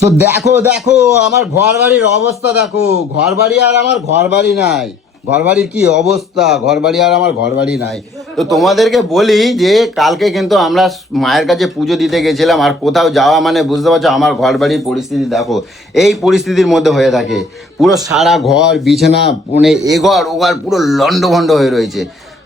তো দেখো দেখো আমার ঘর বাড়ির অবস্থা দেখো, ঘর বাড়ি আর আমার ঘর বাড়ি নাই। ঘর বাড়ির কি অবস্থা, ঘর বাড়ি আর আমার ঘর বাড়ি নাই। তো তোমাদেরকে বলি যে কালকে কিন্তু আমরা মায়ের কাছে পুজো দিতে গেছিলাম, আর কোথাও যাওয়া মানে বুঝতে পারছো আমার ঘর বাড়ির পরিস্থিতি দেখো। এই পরিস্থিতির মধ্যে হয়ে থাকে, পুরো সারা ঘর বিছানা মানে এঘর ওঘর পুরো লন্ডভন্ড হয়ে রয়েছে।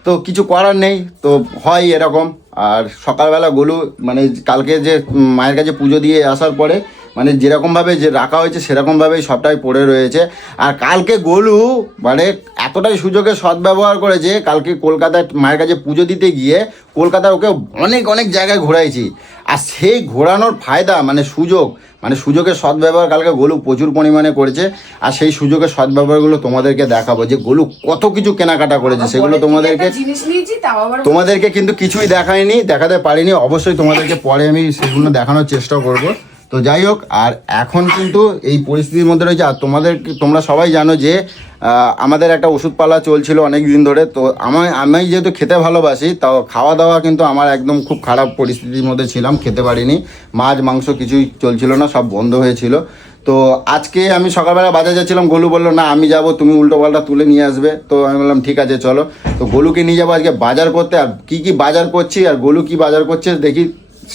তো কিছু করার নেই, তো হয় এরকম। আর সকালবেলা গলু মানে কালকে যে মায়ের কাছে পুজো দিয়ে আসার পরে মানে যেরকমভাবে যে রাখা হয়েছে সেরকমভাবেই সবটাই পড়ে রয়েছে। আর কালকে গোলু মানে এতটাই সুযোগে সদ্ব্যবহার করেছে, কালকে কলকাতায় মায়ের কাছে পুজো দিতে গিয়ে কলকাতায় ওকে অনেক অনেক জায়গায় ঘোরাইছি। আর সেই ঘোরানোর ফায়দা মানে সুযোগের সদ্ব্যবহার কালকে গোলু প্রচুর পরিমাণে করেছে। আর সেই সুযোগের সদ্ব্যবহারগুলো তোমাদেরকে দেখাবো যে গোলু কত কিছু কেনাকাটা করেছে, সেগুলো তোমাদেরকে কিন্তু কিছুই দেখাতে পারিনি। অবশ্যই তোমাদেরকে পরে আমি সেগুলো দেখানোর চেষ্টা করব। তো যাই হোক, আর এখন কিন্তু এই পরিস্থিতির মধ্যে রয়েছে। আর তোমরা সবাই জানো যে আমাদের একটা ওষুধপালা চলছিল অনেক দিন ধরে। তো আমি যেহেতু খেতে ভালোবাসি, তাও খাওয়া দাওয়া কিন্তু আমার একদম খুব খারাপ পরিস্থিতির মধ্যে ছিলাম, খেতে পারিনি। মাছ মাংস কিছুই চলছিল না, সব বন্ধ হয়েছিল। তো আজকে আমি সকালবেলা বাজার যাচ্ছিলাম, গোলু বললো না আমি যাব, তুমি উল্টো পাল্টা তুলে নিয়ে আসবে। তো আমি বললাম ঠিক আছে চলো। তো গোলুকে নিয়ে যাবো আজকে বাজার করতে। আর কি বাজার করছি আর গোলু কি বাজার করছে দেখি,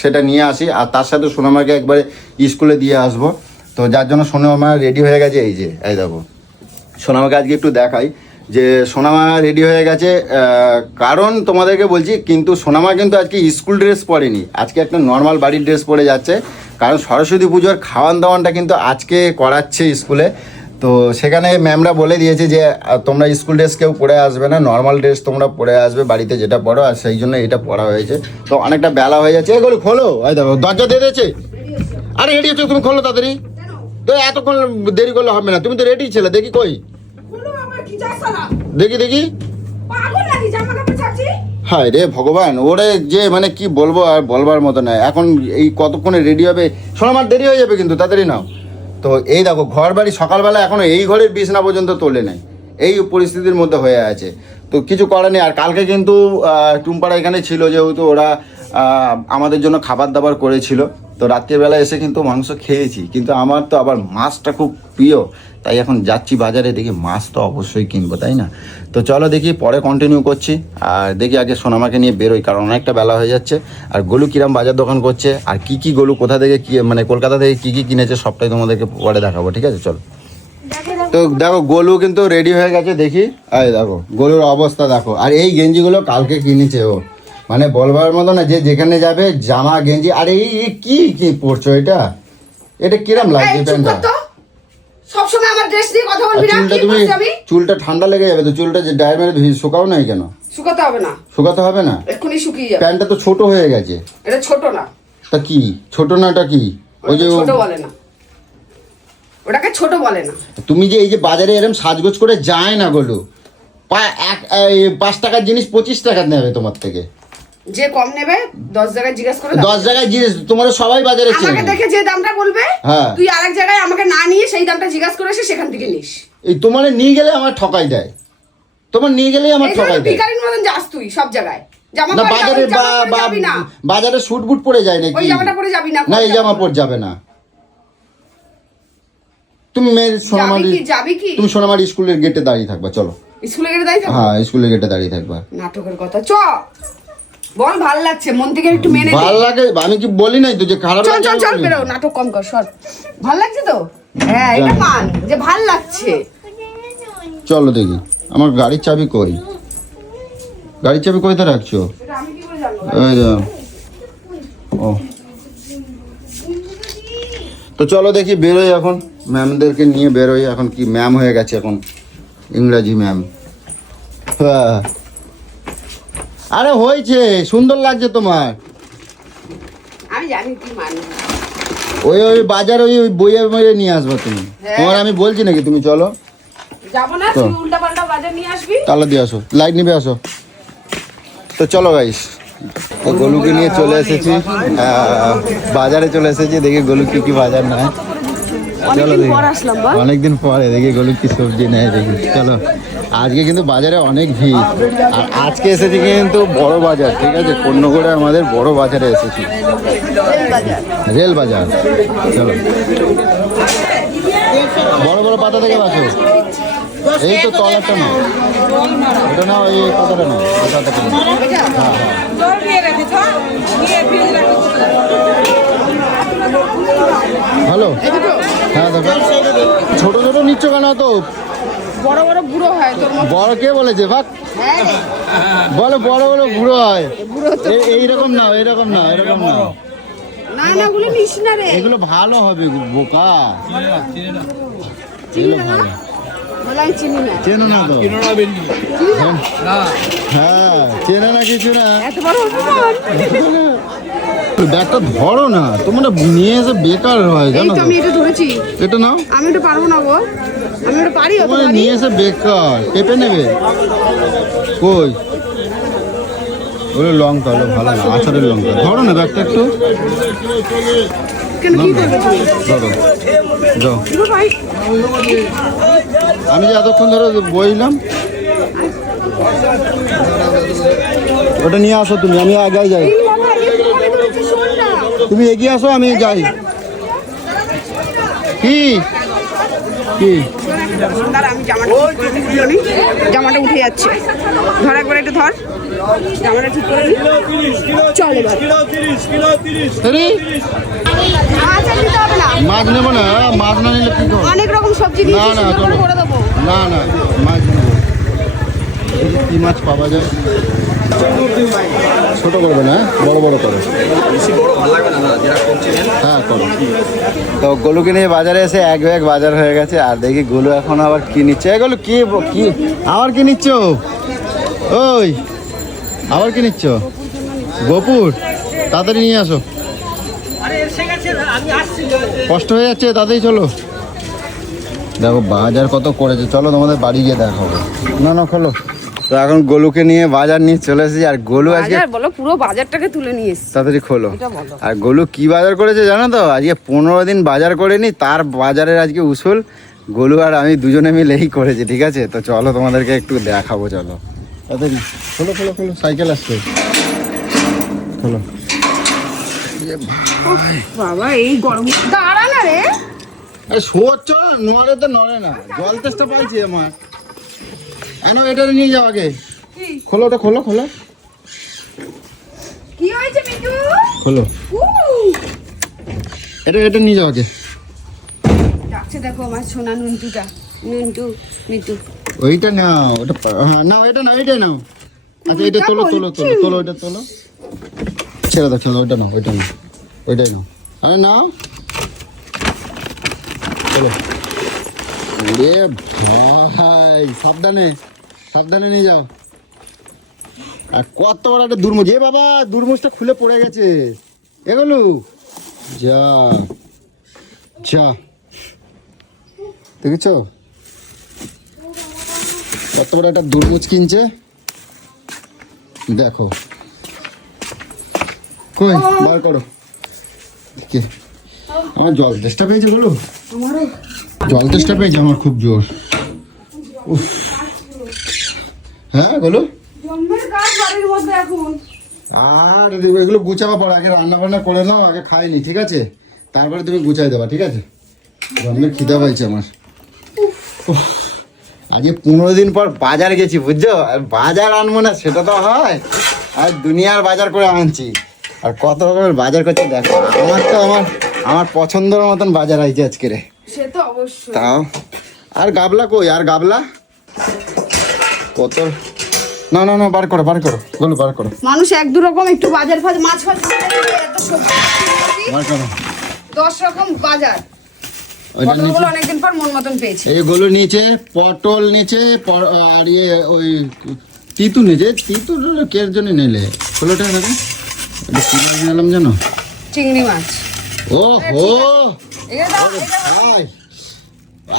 সেটা নিয়ে আসি। আর তার সাথে সোনামাকে একবারে স্কুলে দিয়ে আসবো। তো যার জন্য সোনামা রেডি হয়ে গেছে। এই দেখো সোনামাকে আজকে একটু দেখাই যে সোনামা রেডি হয়ে গেছে। কারণ তোমাদেরকে বলছি, কিন্তু সোনামা কিন্তু আজকে স্কুল ড্রেস পরেনি, আজকে একটা নর্মাল বাড়ির ড্রেস পরে যাচ্ছে। কারণ সরস্বতী পুজোর খাওয়ান দাওয়ানটা কিন্তু আজকে করাচ্ছে স্কুলে। তো সেখানে ম্যামরা বলে দিয়েছে যে তোমরা স্কুল ড্রেস কেউ পরে আসবে না, নর্মাল ড্রেস তোমরা পরে আসবে বাড়িতে যেটা পড়ো। আর সেই জন্য এটা পড়া হয়েছে। তো অনেকটা বেলা হয়ে যাচ্ছে, এগুলো খোলো। এই দেখো দরজা দিয়ে দিয়েছে। আরে রেডি হচ্ছে, তুমি খোলো তাড়াতাড়ি। তো এতক্ষণ দেরি করলে হবে না, তুমি তো রেডি ছিলে। দেখি কই, দেখি হায় রে ভগবান, ওরে যে মানে কি বলবো আর বলবার মতো নয়। এখন এই কতক্ষণে রেডি হবে, সোনামার দেরি হয়ে যাবে কিন্তু, তাড়াতাড়ি নাও। তো এই দেখো ঘর বাড়ি সকালবেলা এখনো এই ঘরের বিছানা পর্যন্ত তোলে নাই, এই পরিস্থিতির মধ্যে হয়ে আছে। তো কিছু করার নেই। আর কালকে কিন্তু টুম্পাড়া এখানে ছিল, যেহেতু ওরা আমাদের জন্য খাবার দাবার করেছিল। তো রাত্রিবেলা এসে কিন্তু মাংস খেয়েছি, কিন্তু আমার তো আবার মাছটা খুব প্রিয়। তাই এখন যাচ্ছি বাজারে, দেখি মাছ তো অবশ্যই কিনবো, তাই না? তো চলো দেখি পরে কন্টিনিউ করছি। আর দেখি আগে সোনামাকে নিয়ে বেরোই, কারণ অনেকটা বেলা হয়ে যাচ্ছে। আর গোলু কিরাম বাজার দোকান করছে, আর কি গোলু কোথা থেকে কি মানে কলকাতা থেকে কি কিনেছে সবটাই তোমাদেরকে পরে দেখাবো, ঠিক আছে? চলো। তো দেখো গোলু কিন্তু রেডি হয়ে গেছে, দেখি। এই দেখো গোলুর অবস্থা দেখো। আর এই গেঞ্জিগুলো কালকে কিনেছে ও, মানে বলবার মতো না, যে যেখানে যাবে জামা গেঞ্জি। আর এই কি পরছো এটা কিরম লাগছে প্যান্টটা? সবসময় আমার ড্রেস নিয়ে কথা বলবি না। কি করছিস? আমি চুলটা ঠান্ডা লেগে যাবে তো, চুলটা যে ড্রাই মেরে শুকাও নাই কেন? শুকাতে হবে না, এক্ষুনি শুকিয়ে যাবে। প্যান্টটা তো ছোট হয়ে গেছে। এটা ছোট না। তা কি ছোট নাটা কি? ওই যে ছোট বলে না, ওটাকে ছোট বলে না। তুমি যে এই যে বাজারে এরকম সাজগোজ করে যায় না গোলু, 5 টাকার জিনিস 25 টাকা নেবে তোমার থেকে। যে কম নেবে 10 জায়গায় জিজ্ঞেস করে 10 জায়গায় জিনিস তোমার সবাই বাজারে চেনে। আমাকে দেখে যে দামটা বলবে, তুই আরেক জায়গায় আমাকে না নিয়ে সেই দামটা জিজ্ঞেস করে সেখান থেকে নিস। এই তোমার নিয়ে গেলে আমার ঠকাই দেয়, তোমার নিয়ে গেলেই আমার ঠকাই দেয়। ভিখারির মতন যাস তুই সব জায়গায়। না বাজারে স্যুট বুট পরে যায় নাকি? ওই জামাটা পরে যাবি না। না এই জামা পরে যাবে না। তুমি তুমি সোনামারি স্কুলের গেটে দাঁড়িয়ে থাকবা, চলো। স্কুলের গেটে দাঁড়িয়ে থাকবা? হ্যাঁ স্কুলের গেটে দাঁড়িয়ে থাকবা। নাটকের কথা চ বল, ভাল লাগছে মন থেকে একটু মেনে নে। ভাল লাগে, আমি কি বলি নাই তো যে খারাপ লাগছে? চল বেরো, নাটক কম কর, সর। ভাল লাগছে তো? হ্যাঁ এটা মান যে ভাল লাগছে। চলো দেখি আমার গাড়ির চাবি কই, গাড়ির চাবি কইতে রাখছো? আমি কি করে জানবো? এই যে ও, তো চলো দেখি বেরোই এখন, ম্যামদেরকে নিয়ে বেরোই। এখন কি ম্যাম হয়ে গেছে এখন, ইংরাজি ম্যাম। হ্যাঁ আরে হয়েছে, সুন্দর লাগছে তোমার। আমি জানি কি মানে ওই বাজার ওই বইয়ে নিয়ে আসবা তুমি। তোমার আমি বলছি নাকি তুমি চলো? যাব না, তুই উল্টা পাল্টা বাজার নিয়ে আসবি। তাহলে দিয়ে আসো, লাইট নিবে আসো। তো চলো গাইস, তো গোলুকে নিয়ে চলে এসেছি বাজারে, চলে এসেছি। দেখি গোলু কি বাজার নেয়। অনেকদিন পর আসলাম বল। অনেকদিন পরে দেখি গলু কি সবজি নেয় দেখি। চলো আজকে কিন্তু বাজারে অনেক ভিড়, আর আজকে এসেছি কিন্তু বড় বাজার, ঠিক আছে, কন্যগড়ে আমাদের বড় বাজারে এসেছি, রেল বাজার। চলো বড় বড় পাতা থেকে বাঁচো, এই তো তলাটা না, ওটা না, ওই পাতাটা না, ওই পাতাটা না। হ্যালো, হ্যাঁ দেখো, ছোট ছোট নিচ্ছ কেন তো? বড় বড় বুড়ো হয় তোর মতো। বড় কে বলেছে? ভাগ হ্যাঁ রে, বলো বড় বড় বুড়ো হয়। বুড়ো তো। এইরকম না, এরকম না, এরকম না, না না, ওগুলো নিস না রে। এগুলো ভালো হবে বোকা, চিনি এগুলো না ভালো। না? বলে আমি চিনি না। চেনো না তো? চিনি না? হ্যাঁ চেনা না কিছু না। এত বড় অপমান। ব্যাগটা ধরো না, তোমরা নিয়ে এসে বেকার হয় এই জানো তো তো। আমি এটা ধরেছি। এটা নাও, আমি এটা পারবো না গো, আমি এটা পারি, অত তোমরা পারি। নিয়ে এসে বেকার। পেঁপে নেবে? কই ওগুলো লঙ্কা, ওগুলো ভালো না, আচারের লঙ্কা। ধরো না ব্যাগটা একটু, কেন কি করবে তুমি? ধরো যাও। এগুলো পাই। আমি যে এতক্ষণ ধরে বইলাম, ওটা নিয়ে আসো তুমি, আমি আগে যাই। এই বাবা, এত বড় ধরেছি, শোন না। তুমি এগিয়ে আসো, আমি যাই। কি কি দাঁড়া, আমি জামাটা ঠিক করে দিই, শুনি। জামাটা উঠে যাচ্ছে, ধর একবার, একটু ধর জামাটা ঠিক করে দিই। চল এবার। আরে, আচ্ছা, নিতে হবে না। মাছ নেবো না, মাছ না নিলে কি করবো? অনেক রকম সবজি না দিয়েছি, না সুন্দর চলো, করে করে দেবো। না না মাছ নেবো। দেখি কি মাছ পাওয়া যায়। ছোট করবে না, বড় বড় করো। হ্যাঁ করো। তো গোলুকে নিয়ে বাজারে এসে এক ব্যাগ বাজার হয়ে গেছে, আর দেখি গোলু এখন আবার কি নিচ্ছে। এগুলো কি কি আবার কি নিচ্ছ? ওই আবার কি নিচ্ছ? গোপুর, তাড়াতাড়ি নিয়ে আসো, কষ্ট হয়ে যাচ্ছে, তাড়াতাড়ি চলো। দেখো বাজার কত করেছে, চলো তোমাদের বাড়ি গিয়ে দেখাবো। না না খোলো। তো এখন গোলুকে নিয়ে বাজার নিয়ে চলে এসেছি, আর গোলু আজকে বাজার বলো, পুরো বাজারটাকে তুলে নিয়ে এসছি। তাড়াতাড়ি খোলো। এটা বলো। আর গোলু কি বাজার করেছে জানো তো? আজকে 15 দিন বাজার করেনি, তার বাজারের আজকে উসুল গোলু আর আমি দুজনে মিলেই করেছি, ঠিক আছে? তো চলো তোমাদেরকে একটু দেখাবো, চলো তাড়াতাড়ি খোলো খোলো খোলো, সাইকেল আসছে, খোলো। বাবা এই গরম, দাঁড়া না রে। আরে সোচ্ছ না, নড়ে তো নড়ে না, জল তেষ্টা পাইছি আমার। এনো এটা নিয়ে যাও আগে, কি খোলো ওটা, খোলো খোলো কি হয়েছে মিঠু? খোলো, এটা এটা নিয়ে যাও আগে। ডাকছে দেখো আমার সোনা নুনটুটা, নুনটু মিঠু। ওইটা নাও, ওটা হ্যাঁ নাও, এটা নাও, এইটাই নাও। আচ্ছা এটা তোলো তোলো তোলো তোলো, ওইটা তোলো, ছেড়ে দাও, ছেড়ে দাও, ওইটা নাও, ওইটা নাও, ওইটাই নাও। আরে নাও, চলো। ওরে ভাই, সাবধানে সাবধানে নিয়ে যাও। আর কত বড় একটা দুর্মুজ, এ বাবা দুর্মুজটা খুলে পড়ে গেছে। এগুলো যা যা, দেখেছো কত বড় একটা দুর্মুজ কিনছে, দেখো। কই বার করো। কে আমার জল তেষ্টা পেয়েছে, বলো। আমারও জল তেষ্টা পেয়েছে আমার খুব জোর। উফ, হ্যাঁ বলো। জন্মের কাজ বাড়ির মধ্যে এখন। আর এগুলো গুছাবা পর, আগে রান্না বান্না করে নাও, আগে খাইনি, ঠিক আছে? তারপরে তুমি গুছাই দেবা, ঠিক আছে? জন্মের খিদা পাইছে আমার। উফ, আজকে 15 দিন পর বাজার গেছি, বুঝছো? আর বাজার আনবো না সেটা তো হয়, আর দুনিয়ার বাজার করে আনছি। আর কত রকমের বাজার করছি দেখো। আমার তো আমার পছন্দের মতন বাজার আইছে আজকে রে। সে তো অবশ্যই। তাও আর গাবলা কই, আর গাবলা কত। না না না, বার করো বার করো, বলো বার করো, মানুষ এক দু রকম একটু বাজার ফাজ মাছ ফাজ এত সবজি বার করো। 10 রকম বাজার। ওইটা নিচে, পটলগুলো অনেকদিন পর মন মতন পেয়েছি। এইগুলো নিচে, পটল নিচে, আর ইয়ে ওই তিতু নিচে। তিতু কের জন্য নিলে ষোলোটা দেখো। এটা কি মাছ নিলাম জানো? চিংড়ি মাছ। ও হো, এটা দাও, এটা দাও। ভাই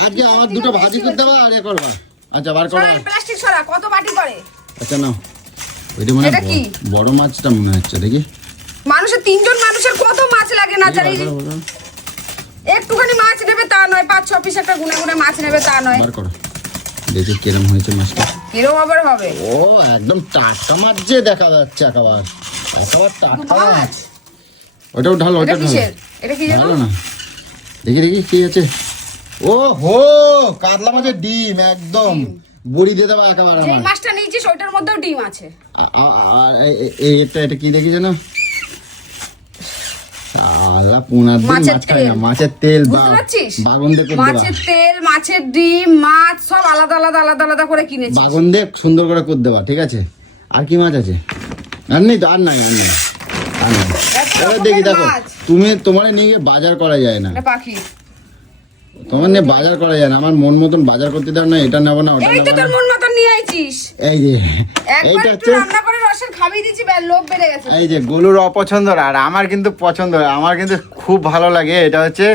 আজকে আমার দুটো ভাজি করতে হবে আর এ করবা। আচ্ছা বার করো। সরা, এই প্লাস্টিক সরা, কত বাটি করে? আচ্ছা নাও, ওইটা মনে হয় এটা কি? বড় মাছটা মনে হচ্ছে, দেখি। মানুষের 3 জন মানুষের কত মাছ লাগে না জানি। একটুখানি মাছ নেবে তা 5-6 পিস একটা গুনে গুনে মাছ নেবে তা নয়। বার করো দেখি কিরম হয়েছে মাছটা। কিরম আবার হবে? ও একদম টাটকা মাছ যে দেখা যাচ্ছে একেবারে টাটকা মাছ। ওটাও ঢালো, এটা ওটা কিসের? এটা কি জানো? ঢালো না, দেখি দেখি কি আছে। ও হো, কাতলা মাছের ডিম, একদম বড়ি দিয়ে দেবো একেবারে যে আমার। মাছটা নিয়েছিস ওইটার মধ্যেও ডিম আছে। আর এটা কি দেখি জানো? আলা পুনার ডিম, মাছের মাছ খাই না, তেল। মাছের তেল বুঝতে পারছিস? বাগন্দে করে দেবা। মাছের তেল, মাছের ডিম, মাছ সব আলাদা আলাদা আলাদা আলাদা করে কিনেছি। বাগন্দে সুন্দর করে দেবা, ঠিক আছে? আর কি মাছ আছে? আর নেই তো, আর নাই। এবার দেখি, দেখো তোমার নিয়ে গিয়ে বাজার করা যায় না, এটা পাখি। তোমার নিয়ে বাজার করা যায় না। আমার মন মতন বাজার করতে দাও না, এটা নেবো না, ওটা এই তো নেবো তোর না। মন মতন নিয়ে আইছিস। এই যে একবার এইটা একটু হচ্ছে, রান্না করে রসের খাবি দিছি, লোভ বেড়ে গেছে। এই যে গলুর অপছন্দ আর আমার কিন্তু পছন্দ, আমার কিন্তু খুব ভালো লাগে। এটা হচ্ছে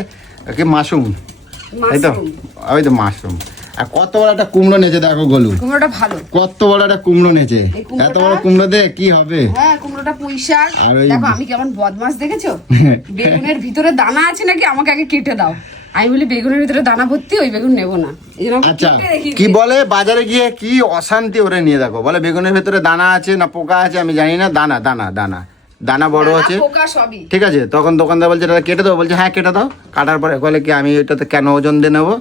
কি মাশরুম, তাই তো? মাশরুম। ওই তো মাশরুম। আর কত বড় একটা কুমড়ো নেচে দেখো গলু, কুমড়োটা ভালো। কত বড় একটা কুমড়ো নেচে। এই কুমড়োটা- এত বড় কুমড়ো দিয়ে কি হবে? হ্যাঁ, কুমড়োটা পুঁই শাক। আর ওই- দেখো আমি কেমন বদমাস দেখেছো? বেগুনের ভিতরে দানা আছে নাকি আমাকে আগে কেটে দাও। আমি বলি বেগুনের ভিতরে দানা ভর্তি, ওই বেগুন নেবো না। এই জন্য আচ্ছা, কেটে রেখে কি দিই। বলে বাজারে গিয়ে কি অশান্তি ওরে নিয়ে দেখো, বলে বেগুনের ভেতরে দানা আছে না পোকা আছে আমি জানি না, দানা দানা দানা দানা বড় দানা, আছে, পোকা সবই। ঠিক আছে? তখন দোকানদার বলছে এটা কেটে দাও, বলছে হ্যাঁ কেটে দাও। কাটার পরে বলে কি আমি এটাতে কেন ওজন দিয়ে নেবো?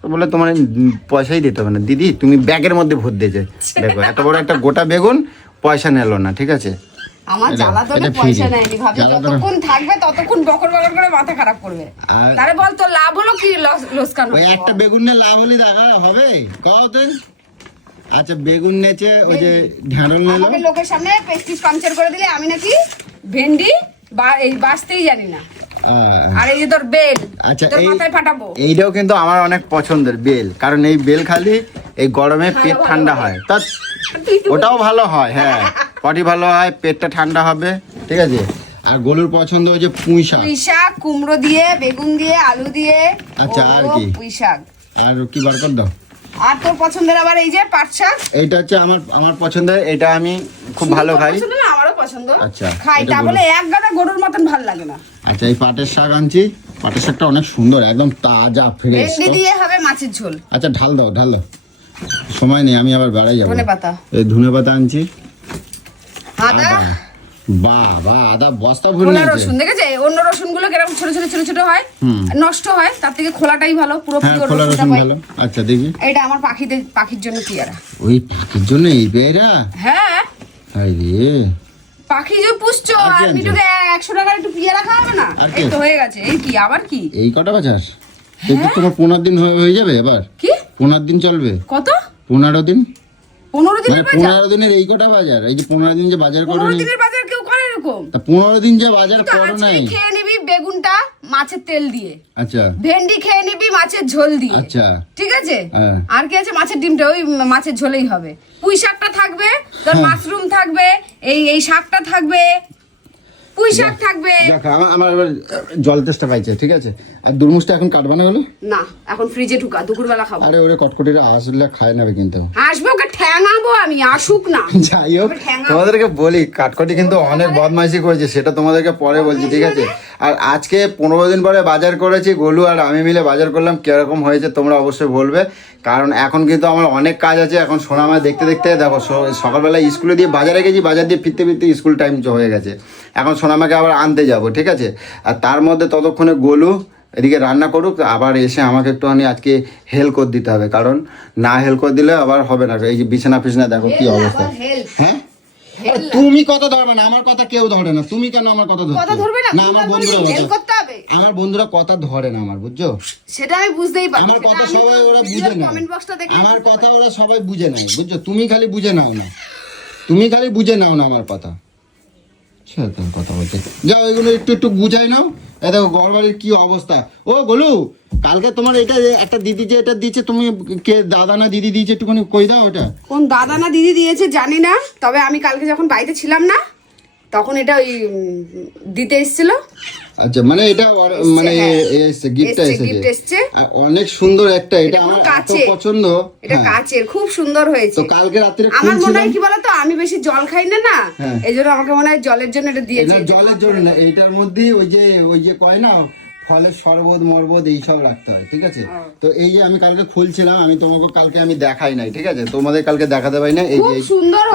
তো বলে তোমার পয়সাই দিতে হবে না দিদি, তুমি ব্যাগের মধ্যে ভর দিয়েছে। দেখো এত বড় একটা গোটা বেগুন, পয়সা নিল না, ঠিক আছে? আমার এটা- জ্বালা তো এটা পয়সা free। নেয়নি, ভাবি জ্বালা তো- যতক্ষণ থাকবে ততক্ষণ বকর বকর করে মাথা খারাপ করবে। আর- তারে বল তো লাভ হলো কি লোকসান ওই হলো? একটা বেগুন নিয়ে লাভ হলে দেখা হবে কও তো। আচ্ছা বেগুন নেচে ওই যে ঢ্যাঁড়ল নিল, আমাকে লোকের সামনে প্রেস্টিজ পাংচার করে দিলে আমি নাকি ভেন্ডি বা এই বাঁচতেই জানি না। আর এই যে তোর বেল, আচ্ছা তোর মাথায় ফাটাবো। এইটাও কিন্তু আমার অনেক পছন্দের বেল, কারণ এই বেল খালি এই গরমে পেট ভালো, ঠান্ডা ভালো। হয়, তা ওটাও ভালো হয়, হ্যাঁ পটি ভালো হয়, পেটটা ঠান্ডা হবে, ঠিক আছে? আর গলুর পছন্দ হচ্ছে পুঁই শাক। পুঁই শাক, কুমড়ো দিয়ে, বেগুন দিয়ে, আলু দিয়ে। আচ্ছা, আর ও, কি? পুঁই শাক। আর কি বার কর দাও। আর তোর পছন্দের আবার এই যে পাট শাক। এইটা হচ্ছে আমার পছন্দের, এটা আমি খুব ভালো তোর খাই। পছন্দ না, আমারও পছন্দ। আচ্ছা, খাই, এটা তা বলুন। বলে এক গাদা গরুর মতন ভাল লাগে না। আচ্ছা এই পাটের শাক আনছি, পাটের শাকটা অনেক সুন্দর, একদম তাজা ফ্রেশ। ভেন্ডি দিয়ে হবে মাছের ঝোল। আচ্ছা ঢাল দাও, সময় নেই, আমি আবার বেড়াই যাবো। ধনেপাতা। এই ধনে পাতা আনছি, আদা, বাহ আদা বস্তা ভরে খোলা নিয়েছে। রসুন। দেখেছে অন্য রসুন গুলো কিরকম ছোট ছোট ছোট ছোট হয়, নষ্ট হয়, তার থেকে খোলাটাই ভালো, পুরো হ্যাঁ পিওর খোলা রসুনটা রসুন পাই। ভালো। আচ্ছা দেখি, এটা আমার পাখির জন্য পেয়ারা। ওই পাখির জন্য এই পেয়ারা? হ্যাঁ, হাই রে, পাখি যে পুষছো আর কি আর আনছো? মিঠুকে 100 টাকার একটু পেয়ারা খাওয়াবে না? আর কি? এই তো হয়ে গেছে। এই কি আবার কি? এই কটা বাজার? কিন্তু তোমার 15 দিন হয়ে যাবে এবার, কি 15 দিন চলবে, কত? 15 দিন, 15 মানে দিনের বাজার? 15 দিনের এই কটা বাজার, এই যে 15 দিন যে বাজার করো 15 নি, দিনের বাজার কেউ করে এরকম? তা 15 দিন যে বাজার তো করো নাই। আজকে খেয়ে নিবি বেগুনটা মাছের তেল দিয়ে, আচ্ছা ভেন্ডি খেয়ে নিবি মাছের ঝোল দিয়ে, আচ্ছা ঠিক আছে? হ্যাঁ। আর কি আছে? মাছের ডিমটা ওই মাছের ঝোলেই হবে। পুঁই শাকটা থাকবে, তোর হ্যাঁ। মাশরুম থাকবে, এই শাকটা থাকবে, পুঁই শাক থাকবে। দেখ আমার এবার জল তেষ্টা পাইছে, ঠিক আছে? আর দুর্মুষটা এখন কাটবা না হলো? না, এখন ফ্রিজে ঢুকা, দুপুরবেলা খাবো। আরে ওরে কটকটিরা আসলে খায় নেবে কিন্তু। আসবে, ওকে ঠ্যাঙাবো আমি, আসুক না। যাই হোক, ওকে ঠ্যাঙাবো। তোমাদেরকে বলি কাটকটি কিন্তু অনেক বদমাইশি করেছে, সেটা তোমাদেরকে পরে বলছি, ঠিক আছে? আর আজকে 15 দিন পরে বাজার করেছি, গোলু আর আমি মিলে বাজার করলাম, কিরকম হয়েছে তোমরা অবশ্যই বলবে। কারণ এখন কিন্তু আমার অনেক কাজ আছে, এখন সোনামা দেখতে দেখতে দেখো সকালবেলা স্কুলে দিয়ে বাজারে গেছি, বাজার দিয়ে ফিরতে ফিরতে স্কুল টাইম হয়ে গেছে। এখন সোনামাকে আবার আনতে যাব, ঠিক আছে? আর তার মধ্যে ততক্ষণে গোলু এদিকে রান্না করুক, আবার এসে আমাকে একটুখানি আজকে হেল্প করে দিতে হবে, কারণ না হেল্প করে দিলে আবার হবে না। এই যে বিছানা ফিছনা দেখো কি অবস্থা। হ্যাঁ তুমি কথা ধরবে না, আমার কথা কেউ ধরে না, তুমি কেন আমার কথা কথা ধরবে না? না আমার বন্ধুরা হেল্প কথা, করতে হবে। আমার বন্ধুরা কথা ধরে না আমার, বুঝছো? সেটা আমি বুঝতেই পারছি। আমার কথা সবাই ওরা বুঝে না, কমেন্ট বক্সটা দেখে আমার কথা ওরা সবাই বুঝে নেয়, বুঝছো? তুমি খালি বুঝে নাও না, তুমি খালি বুঝে নাও না আমার কথা। কথা বলছে, যাও এগুলো একটু একটু বুঝাই নাও। এ দেখো ঘরবাড়ির কি অবস্থা। ও গোলু, কালকে তোমার এটা একটা দিদি যে এটা দিচ্ছে, তুমি কে দাদা না দিদি দিয়েছে, একটুখানি কই দাও ওটা। কোন দাদা না দিদি দিয়েছে জানি না, তবে আমি কালকে যখন বাড়িতে ছিলাম না তখন এটা ওই দিতে এসেছিল। আচ্ছা মানে এটা মানে গিফটটা গিফট এসেছে, এসছে। আর অনেক সুন্দর একটা, এটা এটা আমার পুরো এত কাচের। পছন্দ। এটা হ্যাঁ। কাচের, খুব সুন্দর হয়েছে। তো কালকে রাত্রে আমার মনে খুলছিলাম, হয় কি বলতো, আমি বেশি জল খাই না না, হ্যাঁ। এই জন্য আমাকে মনে হয় জলের জন্য এটা দিয়েছে। এটা জলের জন্য না, এইটার মধ্যে ওই যে কয় না ফলের শরবত মরবত এইসব রাখতে হয়, ঠিক আছে? তো এই যে আমি কালকে খুলছিলাম, আমি তোমাকে কালকে আমি দেখাই নাই, ঠিক আছে? তোমাদের কালকে দেখাতে পারি না। এই যে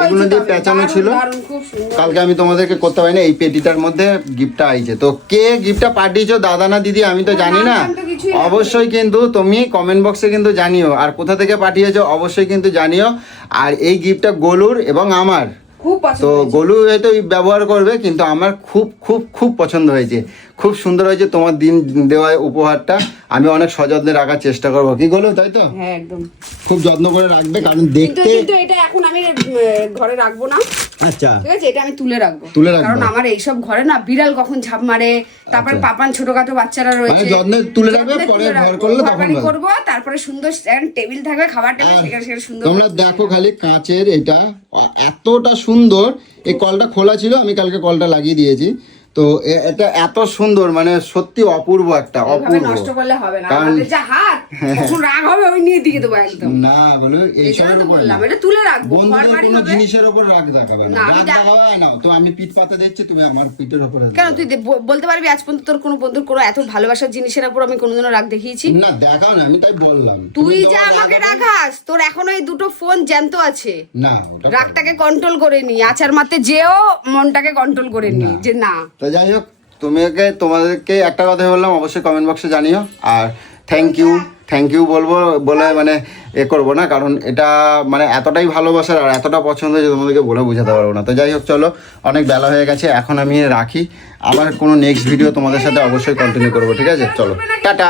এগুলো দিয়ে পেঁচানো ছিল, কালকে আমি তোমাদেরকে করতে পারি না। এই পেটিটার মধ্যে গিফটটা আইছে। তো কে গিফটটা পাঠিয়েছো, দাদা না দিদি, আমি তো জানি না। অবশ্যই কিন্তু তুমি কমেন্ট বক্সে কিন্তু জানিও, আর কোথা থেকে পাঠিয়েছো অবশ্যই কিন্তু জানিও। আর এই গিফটটা গোলুর এবং আমার, তো গোলু হয়তো ব্যবহার করবে, কিন্তু আমার খুব খুব খুব পছন্দ হয়েছে, খুব সুন্দর হয়েছে। তোমার দিন দেওয়া উপহারটা আমি অনেক সযত্নে রাখার চেষ্টা করবো, কি গোলু, তাই তো? হ্যাঁ একদম, খুব যত্ন করে রাখবে, কারণ দেখতে। কিন্তু এটা এখন আমি ঘরে রাখবো না, আচ্ছা ঠিক আছে? এটা আমি তুলে রাখবো, রাখবো, কারণ আমার এইসব ঘরে না বিড়াল কখন ঝাঁপ মারে, তারপরে পাপান ছোটখাটো বাচ্চারা রয়েছে, মানে যত্নে তুলে রাখবে, পরে ঘর করলে তখন করবো। তারপরে সুন্দর স্ট্যান্ড টেবিল থাকবে, খাবার টেবিল, সেখানে সুন্দর। তোমরা দেখো খালি কাচের, এটা এতটা সুন্দর। এই কলটা খোলা ছিল, আমি কালকে কলটা লাগিয়ে দিয়েছি। তো এটা এত সুন্দর, মানে সত্যি অপূর্ব, একটা অপূর্ব। নষ্ট করলে হবে না, আমাদের যা হাত, কখন রাগ হবে আমি নিয়ে দিয়ে দেবো একদম। না বলো, এই জন্য তো বললাম এটা তুলে রাখবো, ঘর বাড়ি কোনো হবে। জিনিসের উপর রাগ দেখাবে না, রাগ দেখাবে না। তো আমি পিঠ পাতে দিচ্ছি, তুমি আমার পিঠের উপর কেন? তুই বলতে পারবি আজ পর্যন্ত তোর কোনো বন্ধুর কোনো এত ভালোবাসার জিনিসের উপর আমি কোনোদিনও রাগ দেখিয়েছি? না, দেখাও না, আমি তাই বললাম। তুই যা আমাকে রাখাস, তোর এখনো এই দুটো ফোন জ্যান্ত আছে। না, ওটা রাগটাকে কন্ট্রোল করে নি, আচার মারতে যেও মনটাকে কন্ট্রোল করে নি, যে না। তো যাই হোক, তোমাদেরকে একটা কথা বললাম, অবশ্যই কমেন্ট বক্সে জানিও। আর থ্যাংক ইউ বলবো বলে মানে করবো না, কারণ এটা মানে এতটাই ভালোবাসার আর এতটা পছন্দ যে তোমাদেরকে বলে বোঝাতে পারবো না। তো যাই হোক, চলো, অনেক বেলা হয়ে গেছে, এখন আমি রাখি। আবার কোনো নেক্সট ভিডিও তোমাদের সাথে অবশ্যই কন্টিনিউ করবো, ঠিক আছে? চলো, টাটা।